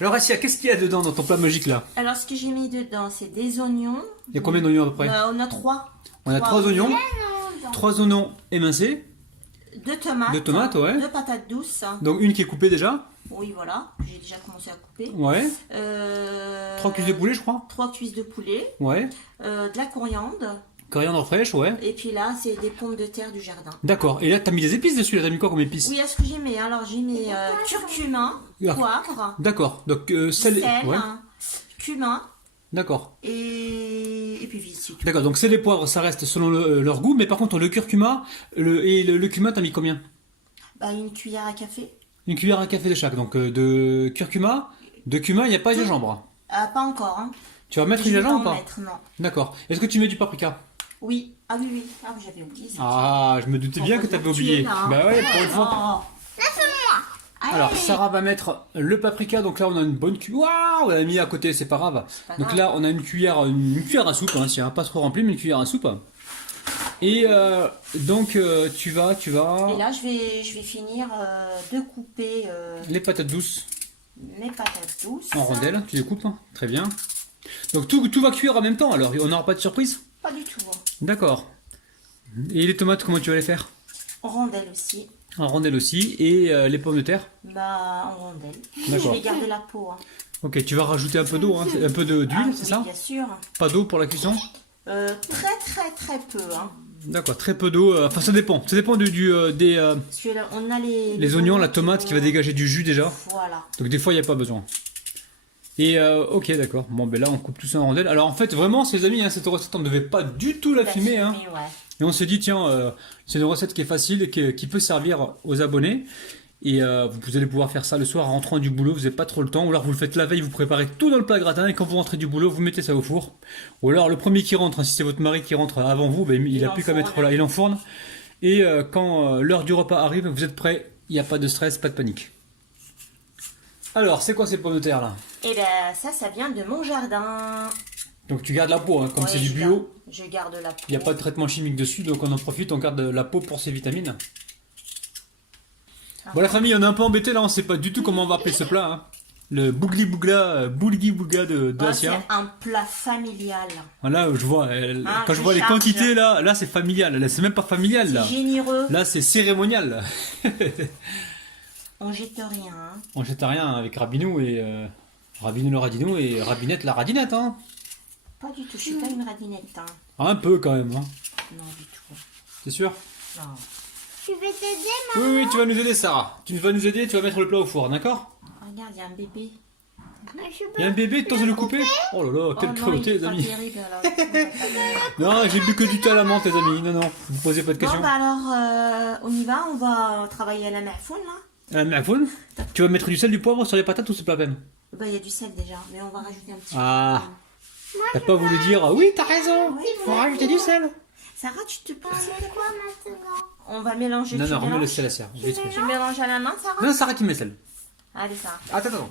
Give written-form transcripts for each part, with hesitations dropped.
Alors Assia, qu'est-ce qu'il y a dedans dans ton plat magique là? Alors, ce que j'ai mis dedans, c'est des oignons. Il y a combien d'oignons à peu près? On a trois. On a 3 oignons, 3 oignons émincés, Deux tomates. 2 tomates, ouais. Deux patates douces. Donc une qui est coupée déjà. Oui, voilà. J'ai déjà commencé à couper. Ouais. 3 3 cuisses de poulet, je crois. 3 cuisses de poulet. Ouais. De la coriandre. Coriandre fraîche, ouais. Et puis là, c'est des pommes de terre du jardin. D'accord. Et là, t'as mis des épices dessus, là, t'as mis quoi comme épices? Oui, à ce que j'ai mis. Alors, j'ai mis curcuma, Ah. poivre, D'accord. Donc sel, ouais. cumin D'accord. et puis vite, c'est tout. D'accord. Donc sel et poivre, ça reste selon leur goût, mais par contre le curcuma, le cumin, t'as mis combien? Bah, une cuillère à café. Une cuillère à café de chaque. Donc de curcuma, de cumin, il n'y a pas de gingembre. Ah, pas encore, hein. Tu vas mettre Je du vais pas gingembre ou en pas? mettre, non. D'accord. Est-ce que tu mets du paprika? Oui. Ah oui, oui. Ah oui, j'avais oublié ça. Ah, je me doutais bien que t'avais Tu es oublié. là, hein. Bah ouais, pour une fois. Oh. Alors, Allez. Sarah va mettre le paprika. Donc là, on a une bonne cuillère. Waouh, on l'a mis à côté, c'est pas grave. pas Donc grave. là, on a une cuillère à soupe. Hein, si, hein, pas trop rempli, mais une cuillère à soupe. Et donc, tu vas. Et là, je vais finir de couper Les patates douces mes patates douces. en rondelles. Tu les coupes. Hein, très bien. Donc tout va cuire en même temps. Alors, on n'aura pas de surprise. Pas du tout. D'accord. Et les tomates, comment tu vas les faire? En rondelles aussi. En rondelles aussi. Et les pommes de terre? Bah, en rondelles. Je D'accord. vais garder la peau. Hein. Ok, tu vas rajouter un peu d'eau, hein, un peu d'huile, Ah, c'est oui, ça? bien sûr. Pas d'eau pour la cuisson? Très peu. Hein. D'accord, très peu d'eau. Enfin, ça dépend. Ça dépend des Parce que là, on a les oignons, la tomate qui va dégager du jus déjà. Voilà. Donc des fois, il n'y a pas besoin. Et ok, d'accord. Bon, ben là, on coupe tout ça en rondelles. Alors en fait, vraiment, ces amis, hein, cette recette, on ne devait pas du tout la filmer. Hein. Ouais. Et on s'est dit, tiens, c'est une recette qui est facile et qui peut servir aux abonnés. Et vous allez pouvoir faire ça le soir en rentrant du boulot, vous n'avez pas trop le temps. Ou alors vous le faites la veille, vous préparez tout dans le plat gratin et quand vous rentrez du boulot, vous mettez ça au four. Ou alors le premier qui rentre, hein, si c'est votre mari qui rentre avant vous, ben, il n'a plus qu'à mettre là, il enfourne. Et quand l'heure du repas arrive, vous êtes prêts, il n'y a pas de stress, pas de panique. Alors, c'est quoi ces pommes de terre là? Et ben ça vient de mon jardin. Donc tu gardes la peau, hein, comme Ouais, c'est du bio, Je garde la peau. il n'y a pas de traitement chimique dessus, donc on en profite, on garde la peau pour ses vitamines. Bon la famille, on est un peu embêté là, on sait pas du tout comment on va appeler ce plat. Hein. Le bougli-bougla de Ah, Assia. c'est un plat familial. Voilà, je vois, Ah, quand je je vois les charge. quantités là c'est familial, là c'est même pas familial là. C'est généreux. Là c'est cérémonial. On jette rien. Hein. On jette rien avec Rabinou et Rabinou le radinou et Rabinette la radinette. Hein. Pas du tout. Je suis pas une radinette. Hein. Un peu quand même. Hein. Non du tout. C'est sûr? Non. Je vais t'aider, Oui, maman. oui, tu vas nous aider Sarah. Tu vas nous aider, tu vas mettre le plat au four, d'accord? Regarde, il y a un bébé. Il y a un bébé, tu de le couper? Oh là là, quelle Oh non, cruauté il est les pas amis. terrible, alors. Non, j'ai bu que du thé à la menthe les amis. Non, non, vous posez pas de Bon questions. bah alors on y va. On va travailler à la mahfoun là. Mafoun, tu vas mettre du sel, du poivre sur les patates ou c'est pas la peine? Bah il y a du sel déjà, mais on va rajouter un petit Ah, t'as pas voulu dire oui, t'as raison, Oui, faut rajouter du sel. peu. Sarah, tu te penses C'est quoi maintenant? On va mélanger. Non, tu non, remets le mélanges. sel à Sarah. vite fait. Tu mélanges à la main, Sarah? Non, Sarah qui met le sel. Allez, Sarah. Attends.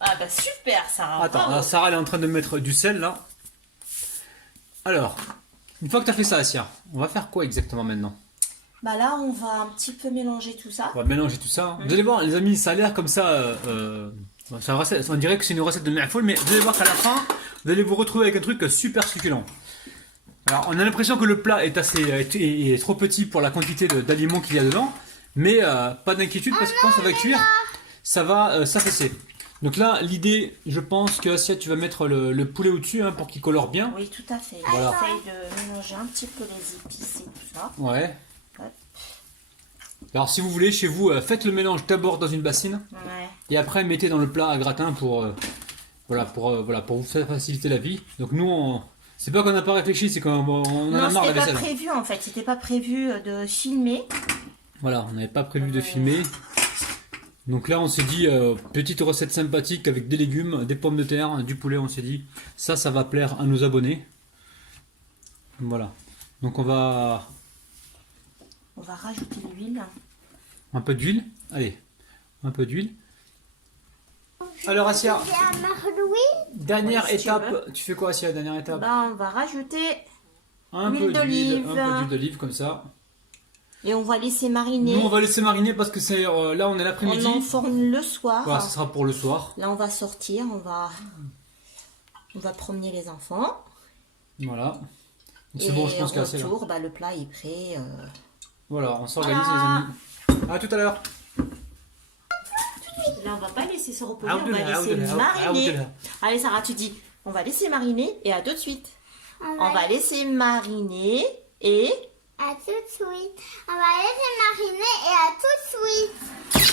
Ah bah super, Sarah. Attends, Bravo. là, Sarah elle est en train de mettre du sel là. Alors, une fois que t'as fait ça, Assia, on va faire quoi exactement maintenant? Bah là, on va un petit peu mélanger tout ça. On va mélanger tout ça. Vous allez voir, les amis, ça a l'air comme ça. C'est une recette, on dirait que c'est une recette de Mafoul, mais vous allez voir qu'à la fin, vous allez vous retrouver avec un truc super succulent. Alors, on a l'impression que le plat est trop petit pour la quantité d'aliments qu'il y a dedans, mais pas d'inquiétude parce que quand ça va cuire, ça va s'affaisser. Donc là, l'idée, je pense que Assia, tu vas mettre le poulet au-dessus hein, pour qu'il colore bien. Oui, tout à fait. Voilà. J'essaye de mélanger un petit peu les épices et tout ça. Ouais. Hop. Alors, si vous voulez, chez vous, faites le mélange d'abord dans une bassine. Ouais. Et après, mettez dans le plat à gratin pour vous faciliter la vie. Donc nous, c'est pas qu'on n'a pas réfléchi, c'est qu'on en a Non, marre de la c'était pas vaisselle. prévu en fait. C'était pas prévu de filmer. Voilà, on n'avait pas prévu de filmer. Donc là, on s'est dit, petite recette sympathique avec des légumes, des pommes de terre, du poulet, on s'est dit, ça va plaire à nos abonnés. Voilà. Donc on va... On va rajouter l'huile. Un peu d'huile. Allez, un peu d'huile. Alors Assia, C'est à Marlouis. dernière Oui, si tu étape. Tu fais quoi Assia, dernière étape? Bah, on va rajouter Un huile peu d'huile, d'olive. un peu d'huile d'olive comme ça. Et on va laisser mariner. Nous, on va laisser mariner parce que c'est là, on est l'après-midi. On enfourne le soir. Voilà, ce sera pour le soir. Là, on va sortir, on va promener les enfants. Voilà. Donc, Et c'est bon, je pense qu'il y a assez là. retour, bah, le plat est prêt. Voilà, on s'organise Voilà. les amis. À tout à l'heure. Là, on va pas laisser se reposer, Ah, on va laisser ah, mariner. ah, Allez, Sarah, tu dis, on va laisser mariner et à tout de suite. On On va laisser mariner et... À tout de suite. On va laisser mariner et à tout de suite.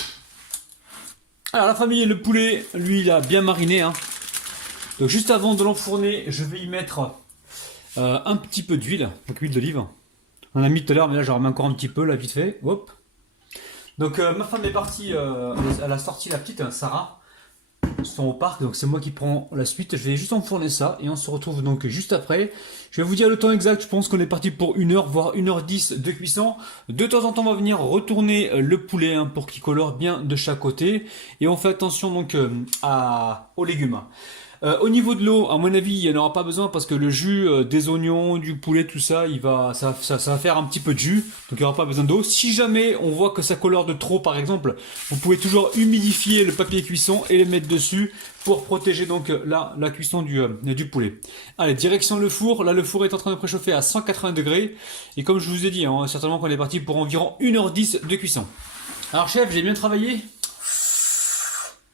Alors la famille, le poulet, lui, il a bien mariné. Hein. Donc juste avant de l'enfourner, je vais y mettre un petit peu d'huile, donc huile d'olive. On en a mis tout à l'heure, mais là j'en remets encore un petit peu, là vite fait. Hop. Donc ma femme est partie, elle a sorti la petite Sarah, ils sont au parc, donc c'est moi qui prends la suite. Je vais juste enfourner ça et on se retrouve donc juste après. Je vais vous dire le temps exact, je pense qu'on est parti pour 1 heure, voire 1h10 de cuisson. De temps en temps, on va venir retourner le poulet hein, pour qu'il colore bien de chaque côté. Et on fait attention donc aux légumes. Au niveau de l'eau, à mon avis, il n'y en aura pas besoin parce que le jus des oignons, du poulet, tout ça, ça va faire un petit peu de jus. Donc il n'y aura pas besoin d'eau. Si jamais on voit que ça colore de trop, par exemple, vous pouvez toujours humidifier le papier cuisson et le mettre dessus pour protéger donc la cuisson du poulet. Allez, direction le four. Là, le four est en train de préchauffer à 180 degrés. Et comme je vous ai dit, hein, certainement qu'on est parti pour environ 1h10 de cuisson. Alors chef, j'ai bien travaillé?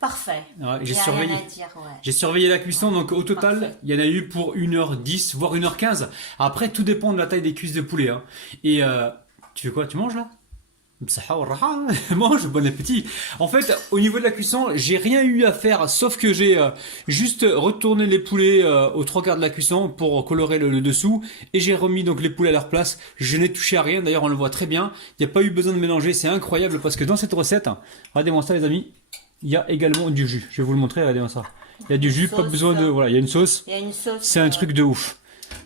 Parfait. Ouais, Il y a rien à dire, ouais. J'ai surveillé la cuisson, donc au total, Parfait. il y en a eu pour 1h10, voire 1h15. Après, tout dépend de la taille des cuisses de poulet. Hein. Et tu fais quoi? Tu manges là? Mange, bon appétit. En fait, au niveau de la cuisson, j'ai rien eu à faire, sauf que j'ai juste retourné les poulets aux 3/4 de la cuisson pour colorer le dessous, et j'ai remis donc les poulets à leur place. Je n'ai touché à rien, d'ailleurs on le voit très bien. Il n'y a pas eu besoin de mélanger, c'est incroyable parce que dans cette recette, regardez-moi ça les amis, il y a également du jus. Je vais vous le montrer, regardez-moi ça. Il y a du jus, pas besoin de... Voilà, il y a une sauce. Il y a une sauce. C'est un truc de ouf.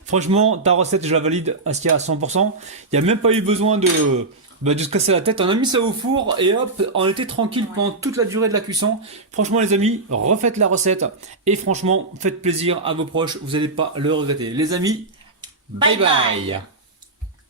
Franchement, ta recette, je la valide à 100%. Il n'y a même pas eu besoin de se casser la tête. On a mis ça au four et hop, on était tranquille pendant toute la durée de la cuisson. Franchement, les amis, refaites la recette. Et franchement, faites plaisir à vos proches. Vous n'allez pas le regretter. Les amis, bye bye.